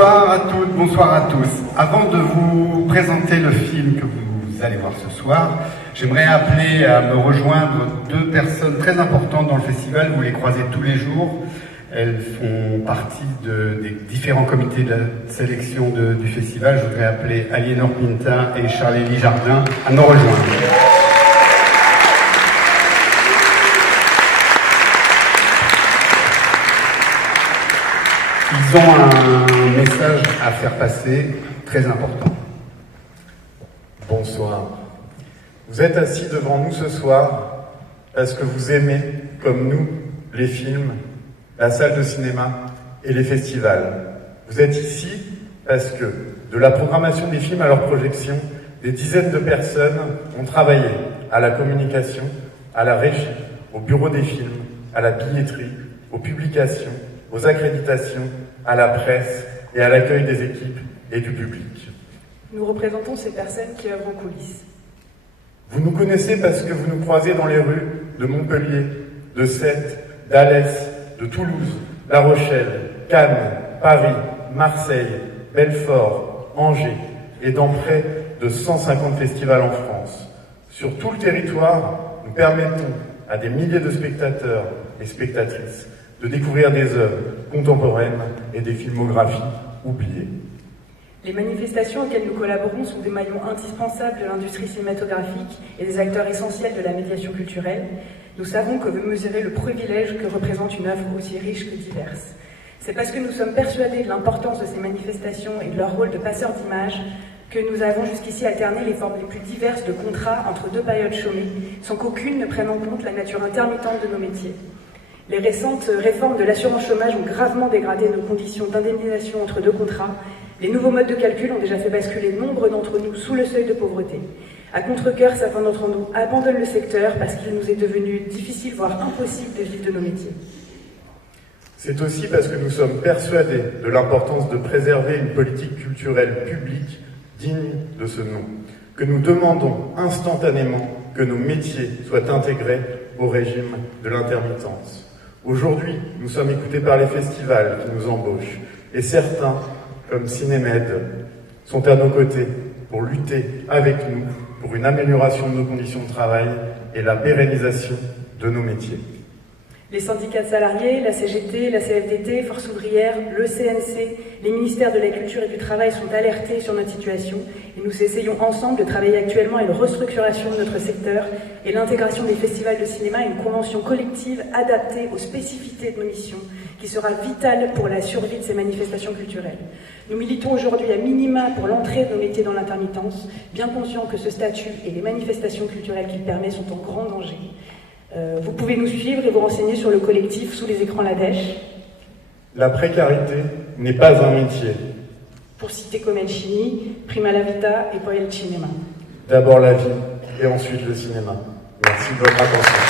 Bonsoir à toutes, bonsoir à tous. Avant de vous présenter le film que vous allez voir ce soir, j'aimerais appeler à me rejoindre deux personnes très importantes dans le festival. Vous les croisez tous les jours. Elles font partie des différents comités de la sélection du festival. Je voudrais appeler Aliénor Pinta et Charlélie Jardin à me rejoindre. Ils ont un message à faire passer très important. Bonsoir. Vous êtes assis devant nous ce soir parce que vous aimez, comme nous, les films, la salle de cinéma et les festivals. Vous êtes ici parce que, de la programmation des films à leur projection, des dizaines de personnes ont travaillé à la communication, à la régie, au bureau des films, à la billetterie, aux publications, aux accréditations, à la presse et à l'accueil des équipes et du public. Nous représentons ces personnes qui œuvrent en coulisses. Vous nous connaissez parce que vous nous croisez dans les rues de Montpellier, de Sète, d'Alès, de Toulouse, La Rochelle, Cannes, Paris, Marseille, Belfort, Angers et dans près de 150 festivals en France. Sur tout le territoire, nous permettons à des milliers de spectateurs et spectatrices de découvrir des œuvres contemporaines et des filmographies oubliées. Les manifestations auxquelles nous collaborons sont des maillons indispensables de l'industrie cinématographique et des acteurs essentiels de la médiation culturelle. Nous savons que vous mesurez le privilège que représente une œuvre aussi riche que diverse. C'est parce que nous sommes persuadés de l'importance de ces manifestations et de leur rôle de passeur d'images que nous avons jusqu'ici alterné les formes les plus diverses de contrats entre deux périodes chômées, sans qu'aucune ne prenne en compte la nature intermittente de nos métiers. Les récentes réformes de l'assurance chômage ont gravement dégradé nos conditions d'indemnisation entre deux contrats. Les nouveaux modes de calcul ont déjà fait basculer nombre d'entre nous sous le seuil de pauvreté. À contre-cœur, certains d'entre nous abandonnent le secteur parce qu'il nous est devenu difficile, voire impossible de vivre de nos métiers. C'est aussi parce que nous sommes persuadés de l'importance de préserver une politique culturelle publique digne de ce nom, que nous demandons instantanément que nos métiers soient intégrés au régime de l'intermittence. Aujourd'hui, nous sommes écoutés par les festivals qui nous embauchent, et certains, comme Cinémed, sont à nos côtés pour lutter avec nous pour une amélioration de nos conditions de travail et la pérennisation de nos métiers. Les syndicats de salariés, la CGT, la CFDT, Force ouvrière, le CNC, les ministères de la Culture et du Travail sont alertés sur notre situation et nous essayons ensemble de travailler actuellement à une restructuration de notre secteur et l'intégration des festivals de cinéma à une convention collective adaptée aux spécificités de nos missions qui sera vitale pour la survie de ces manifestations culturelles. Nous militons aujourd'hui à minima pour l'entrée de nos métiers dans l'intermittence, bien conscients que ce statut et les manifestations culturelles qu'il permet sont en grand danger. Vous pouvez nous suivre et vous renseigner sur le collectif sous les écrans Ladèche. La précarité n'est pas un métier. Pour citer Comencini, Prima la vita et poi il cinema. D'abord la vie et ensuite le cinéma. Merci de votre attention.